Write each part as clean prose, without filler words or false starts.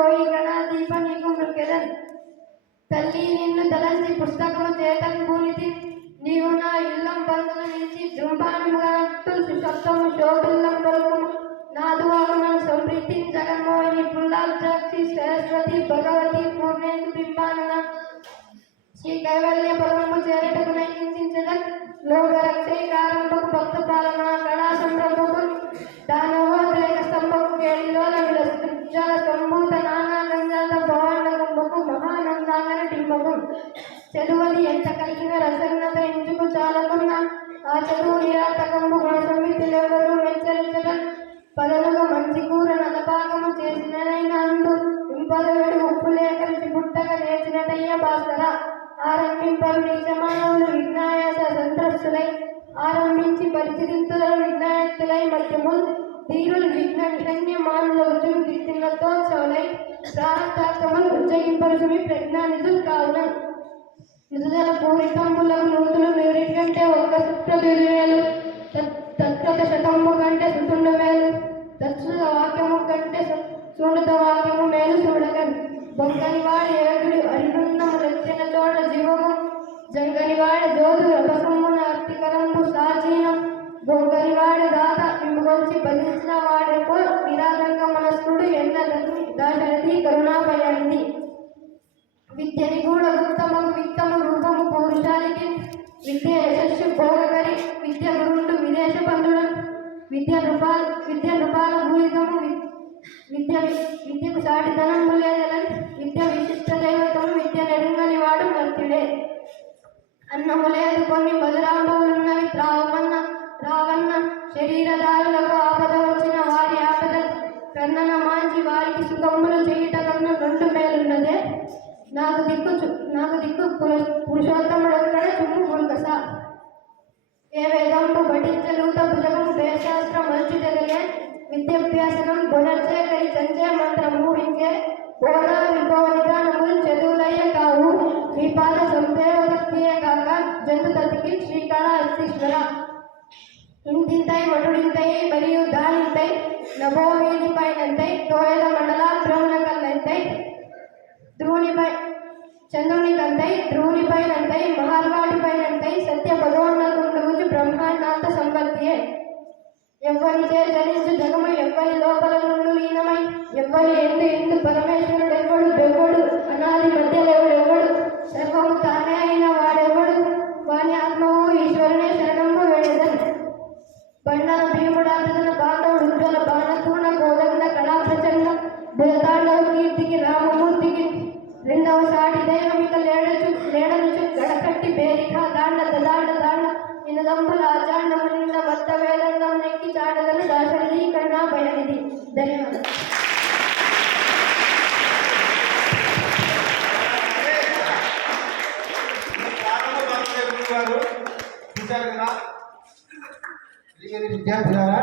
పోయి గణాదీప నీకు మృకెదన్ తల్లి నిన్ను తలంచి పుస్తకము చేతను పూనితి నీవు నా ఇల్లం పందులు నిలిచి జృంభానముగా తులసి శబ్దము శోభిల్లం పలుకుము నాదు వాహనం సంప్రీతి జగన్మోహిని పుల్లాబ్జాక్షి సరస్వతి భగవతి పూర్ణేందు బింబానన శ్రీ కైవల్య పరమము చేరటకు నైకించదన్ లోకరక్షైకారంభకు భక్త పాలన కళా సంభ్రమకు దానవోద్రేక స్తంభకు కేళిలోల విలసృజ్జల సంభూత నానాగంజాల భవాండకుంభకు మహానందాంగన టింబకు చదువది ఎంత కలిగిన రసన్నత ఎంచుకు చాలకున్న ఆ చదువు నిరాటకంబు గుణసమితిలెవరు మెచ్చరించడం పదలుగా మంచి కూర నలభాగము చేసిననైనా అందు ఇంపదవేడు ఉప్పు లేకరిచి పుట్టక నేర్చినటయ్య భాస్కర ఆరంభింపరు నీచమానవులు విజ్ఞాయాస సంత్రస్తులై ఆరంభించి పరిచరింతులను విజ్ఞాయత్తులై మధ్యముల్ తీరులు విఘ్న నిషన్యమానుల ఉద్యమ దిక్తిలతోత్సవులై ప్రారంభాత్మలు ఉజ్జగింపరుసుమి ప్రజ్ఞానిధులు కావున విడుదల పూరితంబులకు నూతులు నూరిటి కంటే ఒక సుప్ర వేలు తత్వత శతంబు కంటే సుతుండ మేలు తత్సుత వాక్యము కంటే సునత వాక్యము మేలు చూడగన్ బొంగనివాడి ఏడుడు అరినున్నము రచన చోట జీవము జంగనివాడ జోదు రభసమున అర్థికరంబు సాచీనం బొంగనివాడ దాత విముగొంచి భజించిన వాడెపో నిరాతంగ మనస్కుడు ఎన్నదని దాశరథి కరుణాపయానిది విద్యని కూడా గుప్తమగు విత్తము రూపము పౌరుషానికి విద్య యశస్సు భోగకరి విద్య గురుండు విదేశ పండుడం విద్య నృపాల భూయితము విద్యకు సాటితనము లేదని విద్య విశిష్ట దైవతము విద్య నెరుంగని వాడు మర్త్యుడే అన్నము లేదు కొన్ని మధురాంబవులున్నవి రావన్న శరీరదారులకు ఆపద వచ్చిన వారి ఆపద కన్నన మాంచి వారికి సుఖములు చేయుట కన్నా రెండు మేలున్నదే నాకు దిక్కు పురుషోత్తముడొక్కడే చుమ్ము పుల్కస ఏ వేదంపు పఠించలూత భుజగము వేదశాస్త్రం మంచి జగలే విద్యాభ్యాసనం పునర్చేకరి చంచే మంత్రం ఊహించే బోధ విభవ నిదానములు చదువులయ్య కావు విపాద సందేవతక్తియే కాక జంతుతతికి శ్రీకాళహస్తీశ్వర ఇంతింతై మటుడింతై మరియు దానింతై నభో వీధి పైనంతై తోయల మండల ద్రోణ కల్లంతై ధ్రువునిపై చంద్రునికంతై ధ్రువునిపైనంతై మహార్వాడిపైనంతై సత్య భగవన్నతుండగుచు బ్రహ్మాండాంత సంపత్తియే ఎవ్వరిచే జనించు జగము ఎవ్వరి లోపల నుండి లీనమై ఎవ్వరి ఎందు పరమేశ్వరుడు ఎవడు అనాది మధ్యలేవుడెవడు సర్వము తానే అయిన వాడెవడు వాని ఆత్మవు ఈశ్వరునే శరణంబు వేడెదన్ బండల భీముడాదన బాంధవుడు ఉజ్వల బాణపూర్ణ గోదండ కళా ప్రచండ భూతాండవ కీర్తికి రామమూర్తికి రెండవ సాటి దైవమిక లేడనుచు గడకట్టి బేరిక దాండ నినదంబుల ఆచాండము నిన్న మత్త వేదండం నెక్కి చాటగలు దాశరథి కన్నా భయనిది ధన్యవాదాలు. విద్యార్థులారా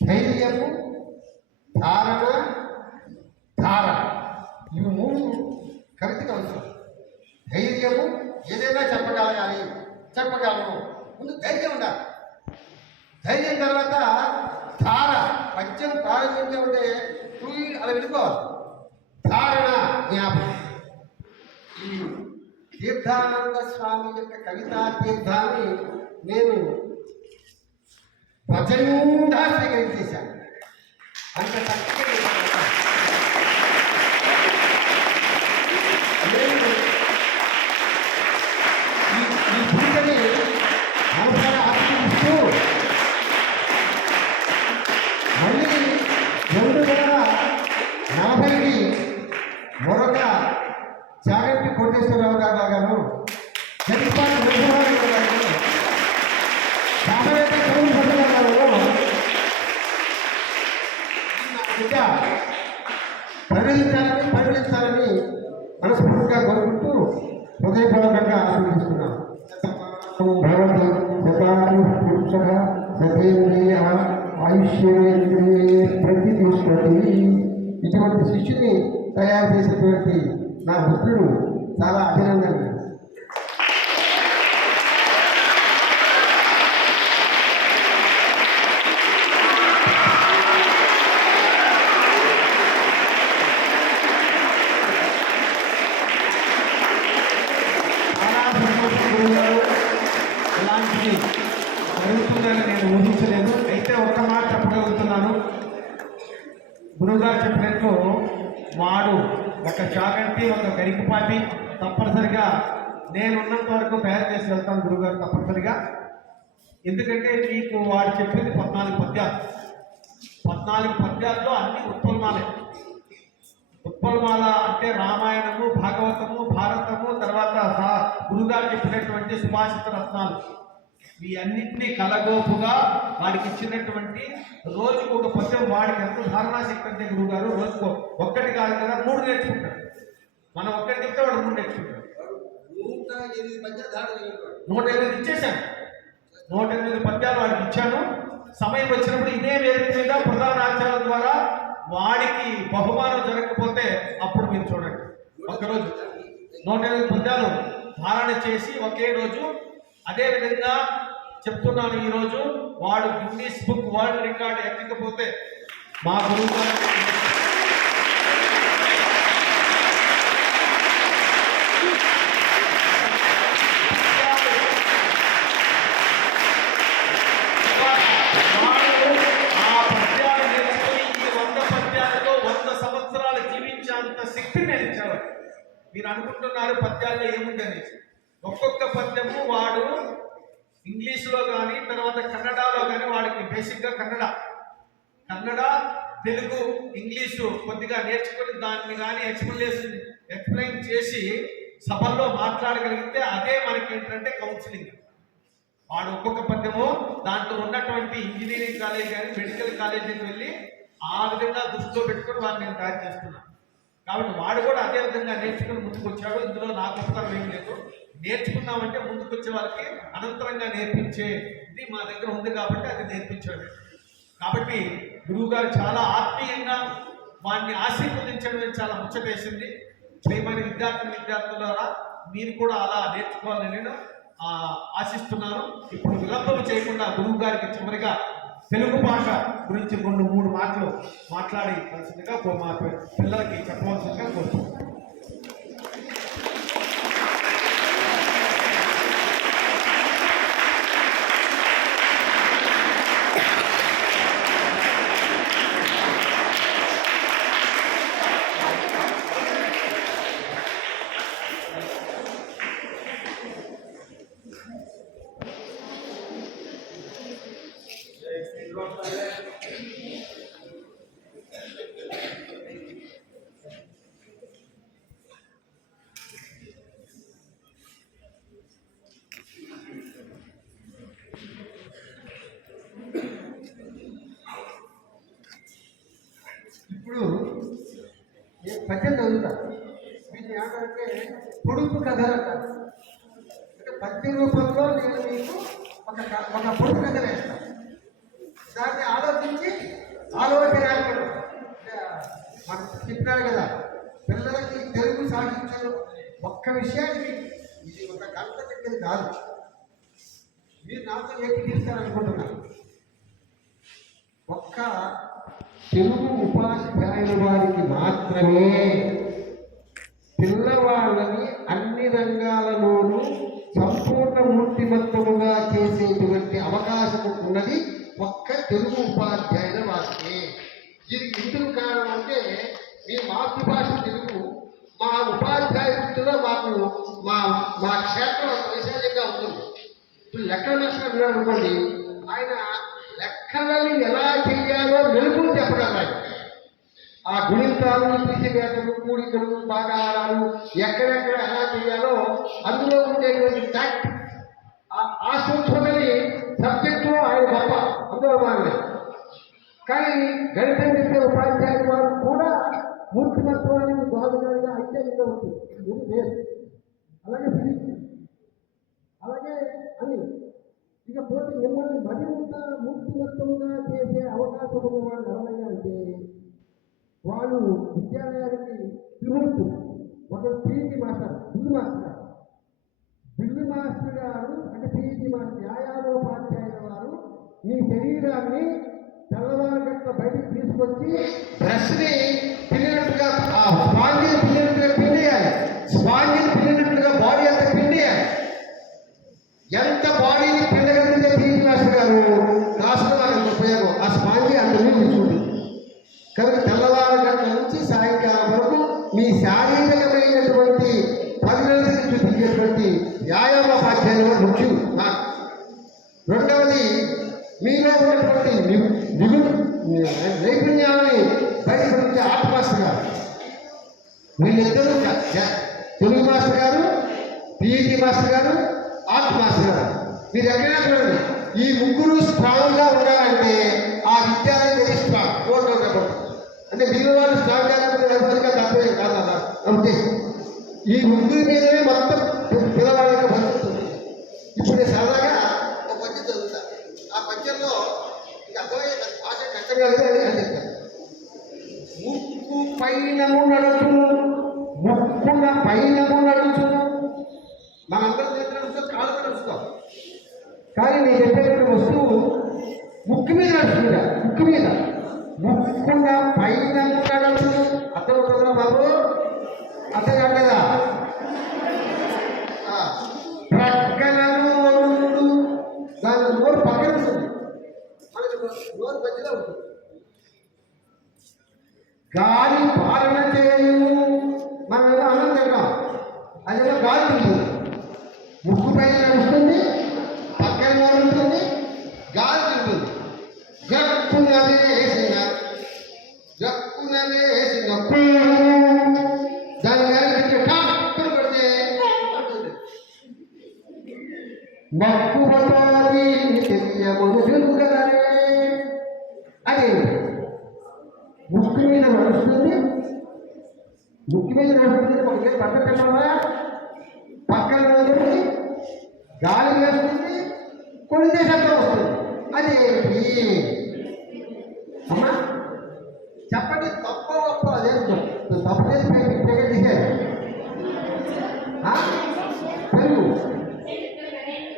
ధైర్యము ధారణ ధార ఇవి మూడు కలిసి అవసరం. ధైర్యము ఏదైనా చెప్పగలను ముందు ధైర్యం ఉండాలి. ధైర్యం తర్వాత ధార పద్యం ప్రారంభించే అలా వెళ్ళిపోవాలి. ధారణ జ్ఞాపకం. ఈ తీర్థానంద స్వామి యొక్క కవితా తీర్థాన్ని నేను ప్రచండా స్వీకరించేశాను. అంత చక్కగా ఈ పూజని మనసారా ఆశీర్వదిస్తూ మళ్ళీ 2040కి మరొక చాగంటి కోటేశ్వరరావు గారు జగన్పాటి నరసింహారావు గారు శాసవేత్త కవులు గారు పరిగణించాలని మనస్ఫూర్తిగా కోరుకుంటూ హృదయపూర్వకంగా ఆశీర్వదిస్తున్నాను. భవతి పురుష సతేంద్రియ ఆయుష్యేంద్రియే ప్రతిష్టతి. ఇటువంటి శిష్యుని తయారు చేసినటువంటి నా మిత్రుడు చాలా అభినందనలు. గురువుగారు ఇలాంటిది జరుగుతుందని నేను ఊహించలేదు. అయితే ఒక్క మాట చెప్పగలుగుతున్నాను, గురువుగారు చెప్పినట్లు వాడు ఒక చాగంటి ఒక గరికపాటి తప్పనిసరిగా నేనున్నంత వరకు తయారు చేసి వెళ్తాను గురువుగారు తప్పనిసరిగా. ఎందుకంటే మీకు వాడు చెప్పింది 14 పద్యాలు. 14 పద్యాల్లో అన్ని ఉత్పలమాలే. ఉత్పలమాల అంటే రామాయణము, భాగవతము, భారతము, తర్వాత గురుగారు చెప్పినటువంటి సుభాషిత రత్నాలు, ఈ అన్నింటినీ కలగోపుగా వాడికి ఇచ్చినటువంటి రోజుకు ఒక పద్యం. వాడికి ఎంత ధారణాశక్తి అంటే గురుగారు రోజుకు ఒక్కటి కాదు కదా 3 నేర్చుకుంటాడు. మనం ఒక్కటి చెప్తే వాడు 3 నేర్చుకుంటాడు. 108 ఇచ్చేసాను. 108 పద్యాలు వాడికి ఇచ్చాను. సమయం వచ్చినప్పుడు ఇదే వేదిక మీద ప్రధాన ఆచార్యుల ద్వారా వాడికి బహుమానం జరగకపోతే అప్పుడు మీరు చూడండి. ఒక్కరోజు 108 పద్యాలు ధారణ చేసి ఒకే రోజు. అదేవిధంగా చెప్తున్నాను, ఈరోజు వాడు గిన్నీస్ బుక్ వరల్డ్ రికార్డ్ ఎక్కకపోతే మా గురువు గారు మీరు అనుకుంటున్నారు పద్యాల్లో ఏముంటుంది. ఒక్కొక్క పద్యము వాడు ఇంగ్లీష్లో కానీ తర్వాత కన్నడలో కానీ వాడికి బేసిక్గా కన్నడ తెలుగు ఇంగ్లీషు కొద్దిగా నేర్చుకుని దాన్ని కానీ ఎక్స్ప్లెయిన్ చేసి సభల్లో మాట్లాడగలిగితే అదే మనకి ఏంటంటే కౌన్సిలింగ్. వాడు ఒక్కొక్క పద్యము దాంట్లో ఉన్నటువంటి ఇంజనీరింగ్ కాలేజ్ కానీ మెడికల్ కాలేజీకి వెళ్ళి ఆ విధంగా దృష్టిలో పెట్టుకుని వాడిని నేను తయారు చేస్తున్నాను. కాబట్టి వాడు కూడా అదే విధంగా నేర్చుకుని ముందుకు వచ్చాడు. ఇందులో నా గొప్పతనం ఏం లేదు. నేర్చుకున్నామంటే ముందుకు వచ్చే వాళ్ళకి అనంతరంగా నేర్పించేది మా దగ్గర ఉంది కాబట్టి అది నేర్పించాడు. కాబట్టి గురువుగారు చాలా ఆత్మీయంగా వాడిని ఆశీర్వదించడం చాలా ముచ్చటేసింది. ప్రియమైన విద్యార్థులారా మీరు కూడా అలా నేర్చుకోవాలని నేను ఆశిస్తున్నాను. ఇప్పుడు విలంబం చేయకుండా గురువు గారికి చివరిగా తెలుగు భాష గురించి 2-3 మాటలు మాట్లాడవలసిందిగా మా పిల్లలకి చెప్పవలసిందిగా కోరుతున్నాను. ఇప్పుడు పద్యం చదువుతారు. వీటిని ఏమంటే పొడుపు కథలు అంటారు. అంటే పద్య రూపంలో నేను మీకు ఒక పొడుపు కథ వేస్తాను. దాన్ని ఆలోచన ఏర్పడు. మనం చెప్పినారు కదా, పిల్లలకి తెలుగు సాధించడం ఒక్క విషయానికి ఇది ఒక గంట దగ్గర కాదు. మీరు నాతో ఏకీకరిస్తారనుకుంటున్నాను. ఒక్క తెలుగు ఉపాధ్యాయుల వారికి మాత్రమే పిల్లవాళ్ళని అన్ని రంగాలలోనూ సంపూర్ణ మూర్తిమత్తముగా చేసేటువంటి అవకాశం ఉన్నది ఒక్క తెలుగు ఉపాధ్యాయుల వారికి. దీనికి ఎందుకు కారణం అంటే మీ మాతృభాష తెలుగు, మా ఉపాధ్యాయ వృత్తిలో మా క్షేత్రం వైశాల్యంగా ఉంటుంది. ఇప్పుడు లెక్కల మాస్టర్ ఉన్నాడు అనుకోండి, ఆయన లెక్కలని ఎలా చేయాలో మెలుగులు చెప్పగలరు. ఆ గుణింతాలు, తీసివేతలు, కూడికలు, భాగాహారాలు ఎక్కడెక్కడ ఎలా చేయాలో అందులో ఉండేటువంటి ఫ్యాక్ట్, ఆ సూక్ష్మతని సబ్జెక్టులో ఆయన గొప్ప, అందులో బాగా. కానీ గణితం చెప్పే ఉపాధ్యాయులు వారు కూడా మూర్తిమత్వానికి బాధగా అయితే ఉండవచ్చు. ఇది లేదు. అలాగే ఫిజిక్స్, అలాగే అని ఇకపోతే మిమ్మల్ని మరింత మూర్తిమత్వంగా చేసే అవకాశం ఉన్న వాళ్ళు ఎవరైనా అంటే వాళ్ళు విద్యాలయానికి తిరుగుతూ ఒకరు పీఈటీ మాస్టర్, బిల్లు మాస్టర్ గారు అంటే పీఈటీ మాస్టర్ వ్యాయామోపాధ్యాయుల వారు మీ శరీరాన్ని తెల్లవారగట్ల బయటికి తీసుకొచ్చి బ్రష్ని పిల్లినట్టుగా స్పాంజిని పిల్లినట్టుగా పిండేయాలి. స్పాంజిని పిల్లినట్టుగా బాడీ అంతా పిండేయాలి. మీ శారీరకమైనటువంటి పరిణతిని చూపించేటువంటి వ్యాయామ పాఠ్యాలు ముఖ్యం నాకు. రెండవది మీలో ఉన్నటువంటి నైపుణ్యాన్ని బయటపడించే ఆర్ట్ మాస్టర్ గారు. వీళ్ళిద్దరూ తెలుగు మాస్టర్ గారు, పిఈటి మాస్టర్ గారు, ఆర్ట్ మాస్టర్ గారు. మీరు ఎక్కడైనా చూడండి, ఈ ముగ్గురు స్ట్రాంగ్గా ఉండాలంటే ఆ విద్యాలయం వెరీ స్ట్రాంగ్. అంటే మిగిలిన వాళ్ళు స్ట్రాంగ్ కాకపోతే ఎవరిగా తప్పేది కాదు అన్న అంతే. ఈ ముగ్గురి మీదనే మొత్తం పిల్లవాళ్ళ యొక్క భవిష్యత్తు ఉంది. ఇప్పుడు నేను సరదాగా ఒక పద్యం చదువుతా. ఆ పద్యంలో ఇది అర్థమయ్యే భాష కష్టంగా అని చెప్తాను. ముక్కు పైనము నడుచును, ముక్కున పైనము నడుచును. మనందరం చేతి నడుస్తాం, కాళ్ళతో నడుస్తాం. కానీ నేను చెప్పేటువంటి వస్తువు ముక్కు మీద నడుస్తుందా? ముక్కు మీద ముక్కున పైనము నడుచును. అర్థమవుతుందా బాబు? అర్థం కాలేదా? ప్రక్కలను దాని నోరు పక్కన ఉంటుంది, మనకి నోరు మధ్యలో ఉంటుంది. గాలి పాలన చేయను, మనం ఏదో అన్నం తింటాం, అదేదో గాలి తింటుంది. ముక్కు పైన నడుస్తుంది, పక్కన ఉంటుంది, గాలి తింటుంది. గప్పునదే వేసిన దాని గాలి టాక్టర్ పడితే మక్కువతోని తెలియమునుగలరే. అది ముక్కు మీద నడుస్తుంది, ముక్కు మీద నడుస్తుంది. ఒకటే పట్ట పెట్టాలా, పక్కన నడుస్తుంది, గాలి వేస్తుంది, కొడితే శబ్దం వస్తుంది. అదేంటి అమ్మా చెప్పండి? తప్ప గొప్ప అదేంటో తప్పలేదు. తీసేది పెరుగు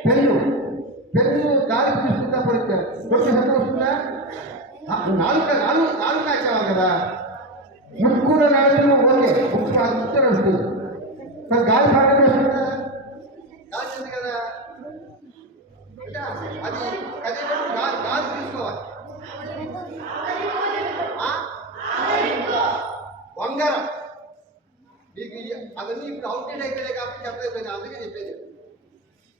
పెరుగు పెరుగు గాలి చూస్తుందా? కొడితే శబ్దం వస్తుందా? నాలుగు నాలుగు నాలుగు కాచేవాళ్ళు కదా. ముక్కులో నాలుగు ఓకే, ముక్కు ముక్కు నడుస్తుంది. మరి గాలి పాటలు వస్తుందా? కాల్చింది కదా. అది అదే గాలి తీసుకోవాలి. వంగరం మీకు అవన్నీ ఇప్పుడు అవుట్డేట్ అయిపోయాయి కాబట్టి చెప్పలేదు. అందుకే చెప్పేది.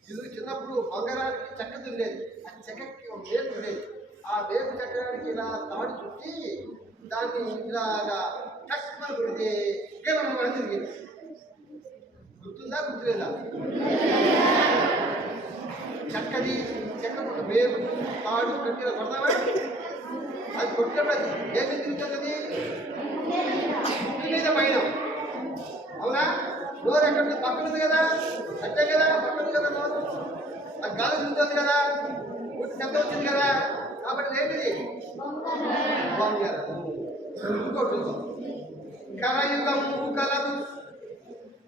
ఇది చిన్నప్పుడు వంగరానికి చెక్కది ఉండేది. ఆ చెక్కకి ఒక వేపు ఉండేది. ఆ వేపు చెక్కడానికి ఇలా తాడు చుట్టి దాన్ని ఇలాగా కష్టమని కొడితే ఇంకేమన్నా తిరిగింది. గుర్తుందా? గుర్తులేదా? చెక్కది చెక్క ఒక వేపు తాడు కట్టి కొడతావా? అది కొట్టినప్పుడు ఏమి తిరుగుతుంది? ముక్కు మీద పైన. అవునా? నోరు ఎక్కడ పక్కన ఉంది కదా, అంతే కదా, పక్కన ఉంది కదా నోరు. అది గాలి తిరుగుతుంది కదా, శబ్దం వచ్చింది కదా. కాబట్టి ఏంటిది? ఇంకోటి కరయుగము కలదు,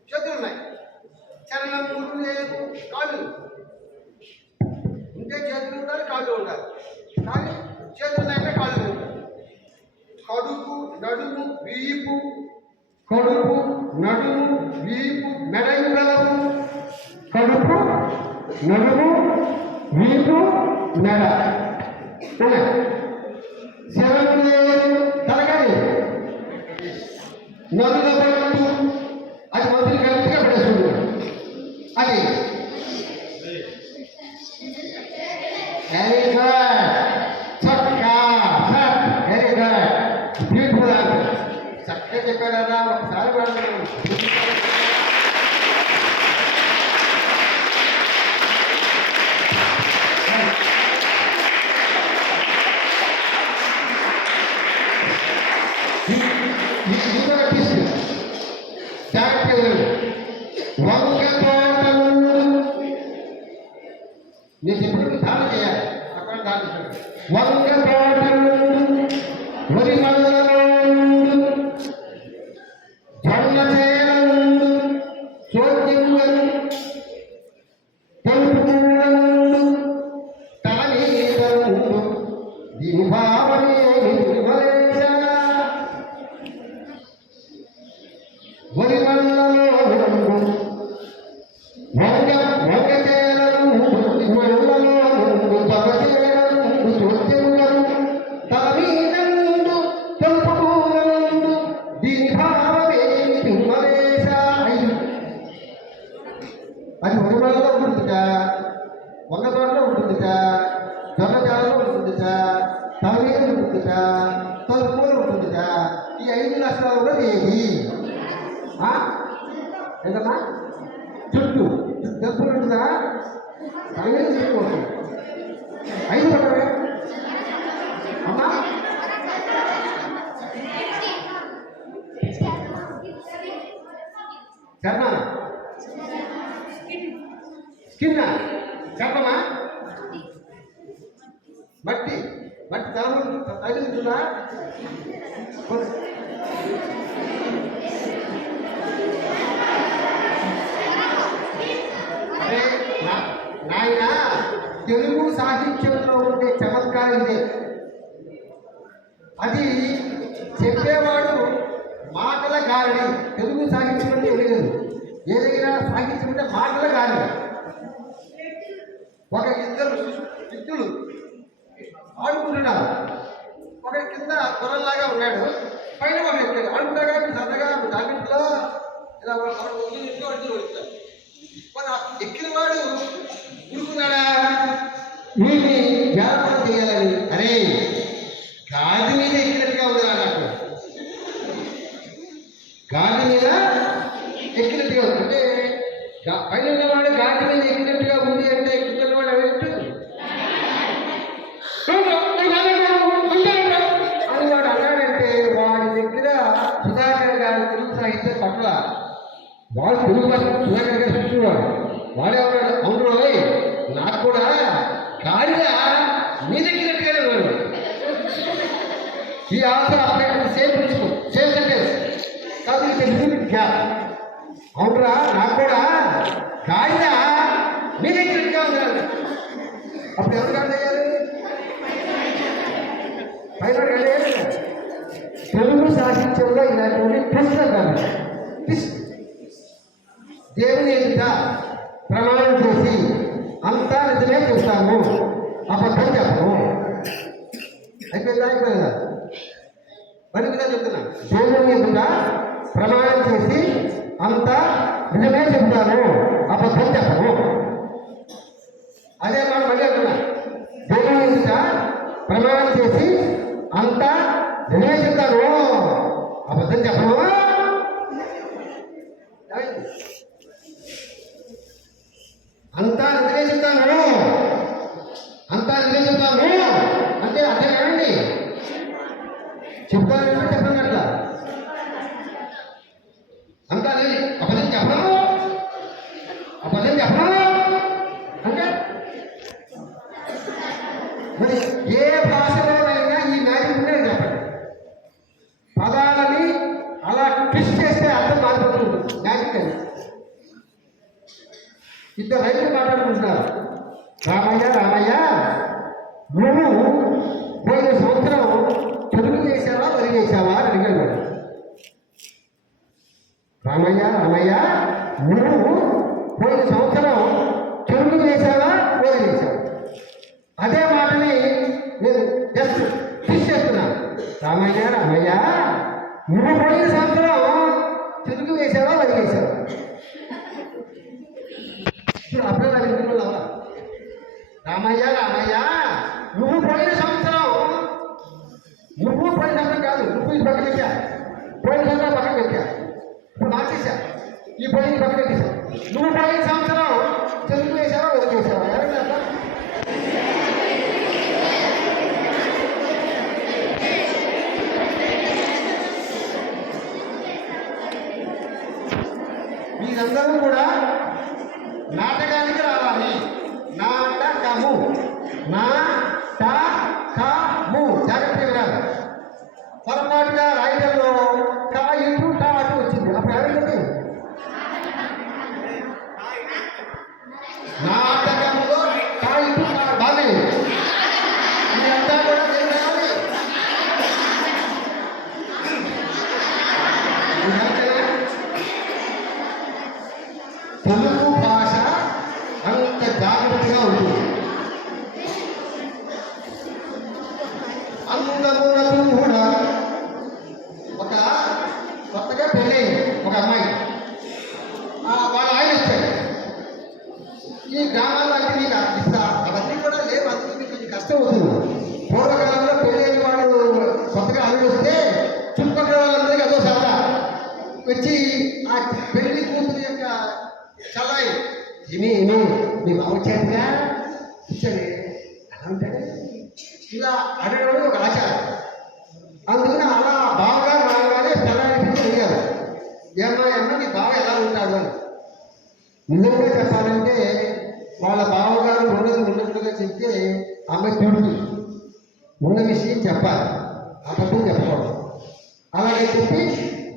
చేతులు ఉన్నాయి. చరణము లేదు, కాళ్ళు ఉంటే చేతులు ఉండాలి, కాళ్ళు ఉండాలి. కానీ చేతులు ఉన్నాయంటే కాళ్ళు ఉంటాయి. కడుపు నడుము వీపు, కడుపు నడుము వీపు మెడలు గలవు. కడుపు నడుము వీపు మెడ శరము లేదు, తలగాలి నదుల పట్టు. అది మంత్రి గట్టిగా పడేసుకుంటాడు. అది వెరీ గుడ్, చక్కగా వెరీ గుడ్, బ్యూటిఫుల్ ఆన్సర్. చక్కగా చెప్పారా? ఒకసారి పడతాను. వంగ తోటలు నేను చెప్పినప్పుడు దానం చేయాలి. అక్కడ దానం చేయాలి. వంగ తోటలు వరి మల్లలు జొన్న చేరలు చోద్యములు తెలుపు పువ్వులు తలనీరు దీని భావనే వరి మల్లలో వంగ వంగ చేరలు మల్లలో తల చేరలు చోద్యములు తలనీరు తెలుపు పువ్వులు దీని భావమే అది వంగమలలో ఉంటుందిట, వంగతోటలో ఉంటుందిట, జొన్నజాలలో ఉంటుందిట, తలమీద ఉంటుందిట, తలుపులో ఉంటుందిట. ఈ 5 లక్షణాలలో ఏది? ఏంటమ్మా? చుట్టూ దెబ్బలు ఉంటుందా? తలమీద చుట్టూ ఉంటుంది. 5 పడవే అమ్మా. చర్మా, స్కిన్, చర్మమా, మట్టి, మట్టి తగులుతుందా? అరే నాయన, తెలుగు సాహిత్యంలో ఉండే చమత్కారం ఇదే. అది చెప్పేవాడు మాటల గాలి. తెలుగు సాహిత్యం అంటే లేదు, ఏదైనా సాహిత్యం అంటే మాటల గాలి. ఒక 2 వ్యక్తులు ఆడుకుంటున్నారు. ఒకటి కింద దొరల్లాగా ఉన్నాడు, పైన వాడు ఎక్కాడు. ఆడుకుంటాగా సరదాగా దాంట్లో ఇలా ఎక్కిన వాడు ఉడుకున్నాడా వీటిని వ్యాపారం చేయాలని. అరే గాడి మీద ఎక్కినట్టుగా ఉంది నాకు, గాడి మీద ఎక్కినట్టుగా ఉంది అంటే పైన ఉన్నవాడు గాడి మీద ఎక్కినట్టుగా ఉంది అంటే కింద వాడు అవేంటు అని వాడు అన్నాడంటే వాడి దగ్గర సుధాకర్ గారు తెలుగు సాహిత్యం పట్ల వాడు తెలుగు భాష సుధాకర్ గారు చూసేవాడు. వాడేవాడు అవును రోయ్, నాకు కూడా గాడిగా మీ దగ్గరట్టుగానే ఉన్నాడు. ఈ answer apply same principle, same sentence కాదు. అవునరా, నాకు కూడా గాడిగా మీ దగ్గరట్టుగా ఉన్నాడు. అప్పుడు ఎవరు గాడి అయ్యారు? పైన గాడి అయ్యారు. తెలుగు సాహిత్యంలో ఇలాంటి ప్రశ్న కాదు. దేవుని ఎదుట ప్రమాణం చేసి అంతా నిజమే చెప్తాము, అబద్ధం చెప్పము. అయిపోయిందా? మరి కూడా చెప్తున్నా, దేవుని ఎదుట ప్రమాణం చేసి అంతా నిజమే చెప్తాము, అబద్ధం చెప్పము. అదే మాట మళ్ళీ అంటున్నా, దేవుని ఎదుట ప్రమాణం చేసి అంతా నిజమే చెప్తాను, అబద్ధం చెప్పము. అంతా నిజమే చెప్తాను, అంతా నిజమే చెప్తాను అంటే అర్థం ఏమండి? చెప్తానంటే చెప్పండి అట్లా. అంతా అబద్ధం చెప్పను, అబద్ధం చెప్పను అంటే మరి ఏ భాషలోనైనా ఈ మ్యాజిక్ ఉంటే చెప్పండి. పదాలని అలా ట్విస్ట్ చేస్తే అర్థం మారిపోతుంది. మ్యాజిక్ అని 2 రైతులు మాట్లాడుకుంటున్నారు. రామయ్య రామయ్య, నువ్వు పోయిన సంవత్సరం చెరుకు చేసావా వరి చేసావా అని అడిగాడు. రామయ్య రామయ్య, నువ్వు పోయిన సంవత్సరం చెరుకు చేసావా వరి చేసావా? అదే మాటని నేను జస్ట్ ట్విస్ట్ చేస్తున్నాను. రామయ్య రామయ్య, నువ్వు పోయిన సంవత్సరం చెరుకు వేసావా వరి వేసావా? ఇప్పుడు అప్పుడే నాకు ఇంట్లో రామయ్య రామయ్య, నువ్వు పోయిన సంవత్సరం కాదు, నువ్వు ఇది పక్కన పెట్టా, పోయిన సంవత్సరం పక్కన పెట్టా, ఇప్పుడు మార్చేసా, ఈ పోయిన పక్కన పెట్టేసా. నువ్వు పోయిన సంవత్సరం చెరుకు వేసావా వరి వేసావా? ఎవరైనా మీరందరూ కూడా నాటకానికి రావాలి. నాటకము, నాటకము జాగ్రత్తగా వినాలి. పొరపాటుగా రాయడంలో కా ఇటు టా అటు వచ్చింది, అప్పుడు ఏమైంది? నాటకంలో కా ఇటు బాగా ఇదంతా కూడా తెలియాలి. తెలుగు భాష అంత జాగ్రత్తగా ఉంటుంది. అందమునకు కూడా ఒక కొత్తగా పెళ్ళి ఒక అమ్మాయి, వాళ్ళ ఆయన వచ్చాడు. వచ్చి ఆ పెళ్లి కూతురు యొక్క చల్లాయి ఇని మీ బావ చేతగా ఇచ్చాడు అలా ఉంటాడు. ఇలా అడగడం ఒక ఆచారం. అందుకని అలా బావగా రాగానే పిల్లలకి అడిగారు, ఏమన్నా నీ బావ ఎలా ఉంటాడు అని. నిజంగా చెప్పాలంటే వాళ్ళ బావగారు ఉన్నట్టుగా చెప్తే ఆమె తిడుతుంది. ఉన్న విషయం చెప్పాలి, అబద్ధం చెప్పకూడదు. అలాగే చెప్పి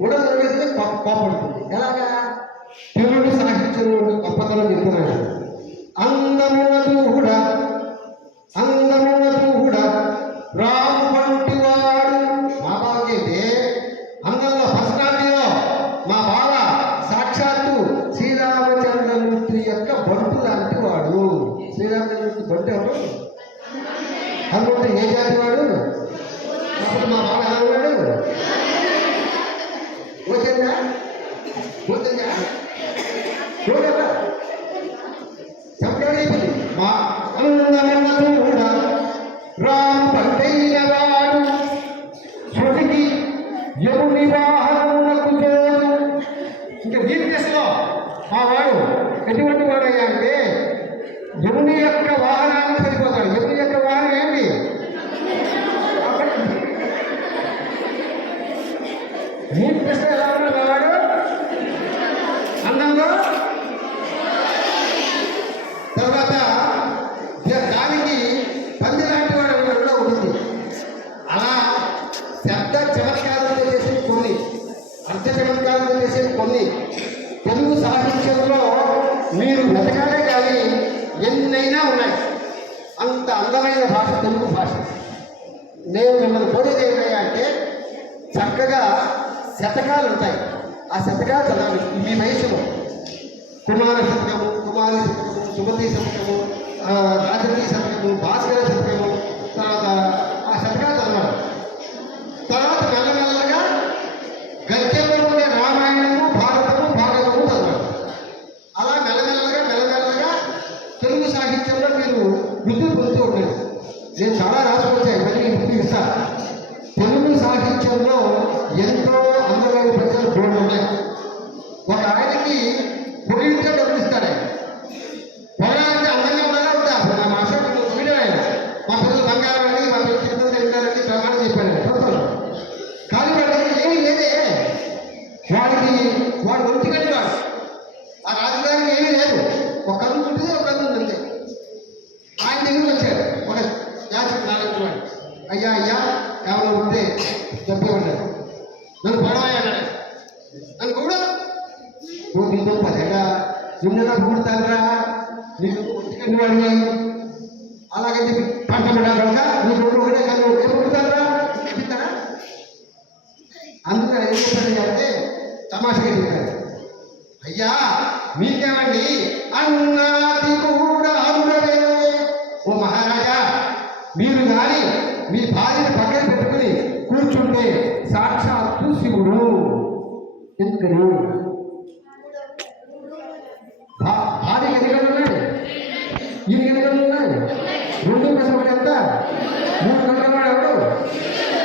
ఉన్నది కోపడుతుంది. ఎలాగా? తెలుగు సాహిత్యంలో గొప్పతనం చెప్తున్నాడు. అందమున్నదు కూడా రాము వంటి వాడు. మా బావకి అయితే అందంలో పర్సనాలిటీలో మా బావ సాక్షాత్తు శ్రీరామచంద్రమూర్తి యొక్క బంటు లాంటి వాడు. శ్రీరామచంద్రమూర్తి బంటు ఎవరు అనుకుంటే ఏ జాతి వాడు? అప్పుడు మా బావ ఎలా ఉన్నాడు? పోతుందా చూడదా చెప్పడం మా అందమున్నదు కూడా రాము పంటైన వాడు శృతికి యముని వాహనమునకు తోడు. ఇంకా వీక్నెస్ లో మా వాడు ఎటువంటి వాడయ్యా అంటే యముని యొక్క వాహనానికి సరిపోతాడు. యముని యొక్క వాహనం ఏంటి? వీక్నెస్ ఎలా ఉన్నాడు మా వాడు? అందంలో తర్వాత దానికి పంది లాంటి వాడు కూడా ఉంటుంది. అలా శబ్ద చమత్కారంతో చేసే కొన్ని, అర్థ చమత్కారంతో చేసే కొన్ని తెలుగు సాహిత్యంలో మీరు వెతకాలే కానీ ఎన్నైనా ఉన్నాయి. అంత అందమైన భాష తెలుగు భాష. నేను మిమ్మల్ని కోరేది ఏంటంటే అంటే చక్కగా శతకాలు ఉంటాయి. ఆ శతకాలు చదవాలి మీ వయసులో. కుమార శతకము, కుమారి శతకము, సుమతి శతకము, రాజకీయ శతకము, భాస్కర శతకము, తర్వాత ఆ శతకాలు చదవాలి. తర్వాత మెల్లమెల్లగా గద్యంలో ఉండే రామాయణము, భారతము, భాగవతము చదవాలి. అలా మెల్లమెల్లగా తెలుగు సాహిత్యంలో మీరు వృద్ధి పొందుతూ ఉండండి. నేను చాలా రాసుకొచ్చాయి, మళ్ళీ వృద్ధి ఇస్తా. తెలుగు సాహిత్యంలో ఎంతో అందమైన ప్రజలు బోర్డు ఉన్నాయి. ఒక ఆయనకి పొగిడితే డబ్బులు ఇస్తాడు. పొగడాలంటే అందంగా ఉండాలా ఉంటా. నా అశోక్ పొగిడే ఆయన మా పిల్లలు బంగారం అండి, మా పిల్లలు చిన్నది వెళ్ళారండి ప్రమాణం చెప్పాడు ప్రభుత్వం. కానీ వాడికి ఏమీ లేదే. వాడు ఒంటి కట్టి వాడు. ఆ రాజుగారికి ఏమీ లేదు. ఒక కన్ను ఉంటుంది, ఒక కన్ను ఉంది. ఆయన దగ్గరికి వచ్చాడు ఒక యాచకుడు, నాలుగు వాడు. అయ్యా కేవలం ఉంటే చెప్పేవాడు. నన్ను పొడవయ్యాడు. నన్ను కూడా నీతో 10 ఏళ్ళ నిన్నగా పుడతానరా, నీకు ఒంటికండి వాడిని అలాగే చెప్పి పంటపడా కనుక నీకు ఒకటే కానీ ఎప్పుడు పుడతానరా చెప్తారా? అందుకని ఏం చెప్పాడు అంటే తమాషగా చెప్పాడు, అయ్యా మీకేమండి అన్నాది కూడా అరుడవే. ఓ మహారాజా, మీరు కానీ మీ భార్యను పక్కన పెట్టుకుని కూర్చుంటే సాక్షాత్తు శివుడు. ఎందుకని? భార్య ఎన్నికలు ఉన్నాయి, ఈయన ఎన్నికలు ఉన్నాయి. 2 + 1 ఎంత? 3 గంటల వాడు ఎవడు?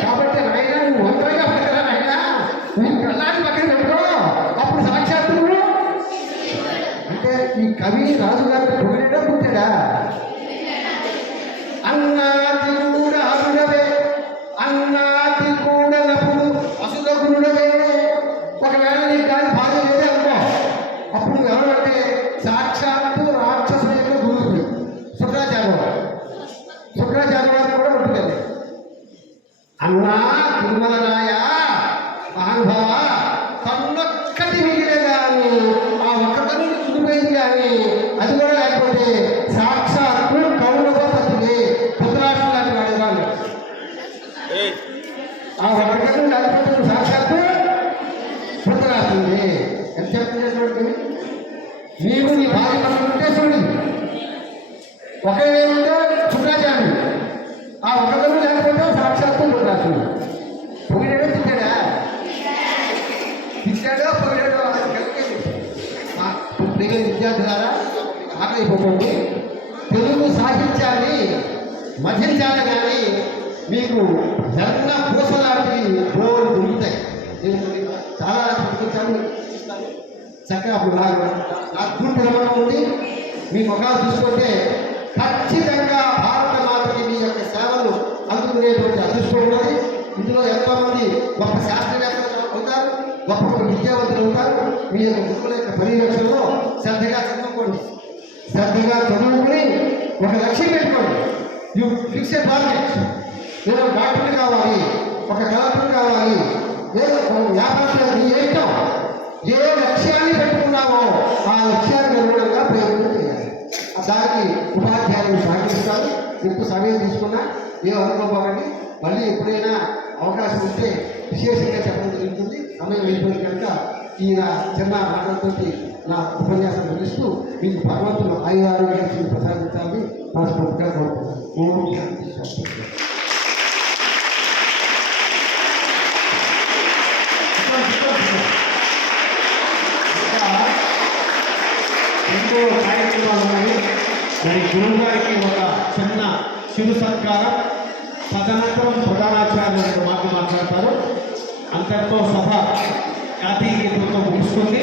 కాబట్టి నాయన నువ్వు ఒంటరిగా పక్కన నాయన నీ కళ్ళాన్ని పక్కన పెట్టుకో, అప్పుడు సాక్షాత్తు అంటే ఈ కవి రాజుగారి పొగిడా పుట్టాడా? అన్నాది కూడా అసుడవే, అన్నాది కూడా నప్పుడు అసుడ గురుడవే. ఒకవేళ నీకు కానీ భార్య లేదే అనుకో, అప్పుడు ఎవరు అంటే సాక్షాత్తు రాక్షసుల యొక్క గురువుడు శుక్రాచార్య వారు కూడా ఉంటుంది. అన్నా తిరుమలరాయ మహానుభావ, కన్నొక్కటి మిగిలే కానీ ఆ ఒక్క కన్ను ఉండిపోయింది కానీ అది కూడా లేకపోతే సాక్షాత్తు కౌరవపతికి ధృతరాష్ట్రుడు లాంటి వాడు రాదు. ఆ ఒక్క కన్ను లేకపోతే సాక్షాత్తు ధృతరాష్ట్రుడి. ఎంత చెప్తున్నటువంటి నీవు నీ భార్య పక్కన ఉంటే చూడు, ఒకే ఉంటే శుక్రాచార్యుడు, ఆ ఒకరు లేకపోతే సాక్షాత్తు ధృతరాష్ట్రుడు. పొగిడాడో తిట్టాడా? తిట్టాడో పొగిడాడో ప్రియ విద్యార్థులారా, ఆకలిపోతుంది. తెలుగు సాహిత్యాన్ని మధించాలి కానీ మీకు జన్న పూసలాంటి బోర్డు దొరుకుతాయి. చాలా పట్టుకొచ్చాను ఇస్తాను. చక్కగా అప్పుడు నాకు పూర్తి నమ్మకం ఉంది. మీ ముఖాలు చూసుకుంటే ఖచ్చితంగా భారత మాతకి మీ యొక్క సేవలు అందుకునేటువంటి అదృష్టం ఉన్నది. ఇందులో ఎంతోమంది గొప్ప శాస్త్రవేత్తలు అవుతారు, గొప్ప గొప్ప విద్యావంతులు అవుతారు. మీ యొక్క గురువుల యొక్క పరిరక్షణలో శ్రద్ధగా చదువుకోండి. శ్రద్ధగా చదువుకుని ఒక లక్ష్యం పెట్టుకోండి. You fix A target. నేను డాక్టర్ కావాలి, ఒక కలెక్టర్ కావాలి, లేదా వ్యాపారం ఏంటో ఏ లక్ష్యాన్ని పెట్టుకున్నామో ఆ లక్ష్యానికి అనుగుణంగా ప్రయోజనం చేయాలి. దానికి ఉపాధ్యాయులు సహకరిస్తారు. ఎక్కువ సమయం తీసుకున్నా ఏం అనుకోవాలండి. మళ్ళీ ఎప్పుడైనా అవకాశం ఉంటే విశేషంగా చెప్పడం జరుగుతుంది. సమయం అయిపోయింది కనుక ఈ నా చిన్న మాటలతో నా ఉపన్యాసం ముగిస్తూ మీకు భగవంతుడు ఆయురారోగ్యాన్ని ప్రసాదించాలని మనస్ఫూర్తిగా కోరుతున్నాను. ఓం శాంతి శాంతి. ఎంతో కార్యక్రమాలు ఉన్నాయి. మరి గురువు గారికి ఒక చిన్న శిరు సత్కారం, తదనంతరం ప్రధానాచార్యులు మాకు మాట్లాడతారు. అంతటితో సభ జాతీయ గీతంతో ముగుస్తుంది.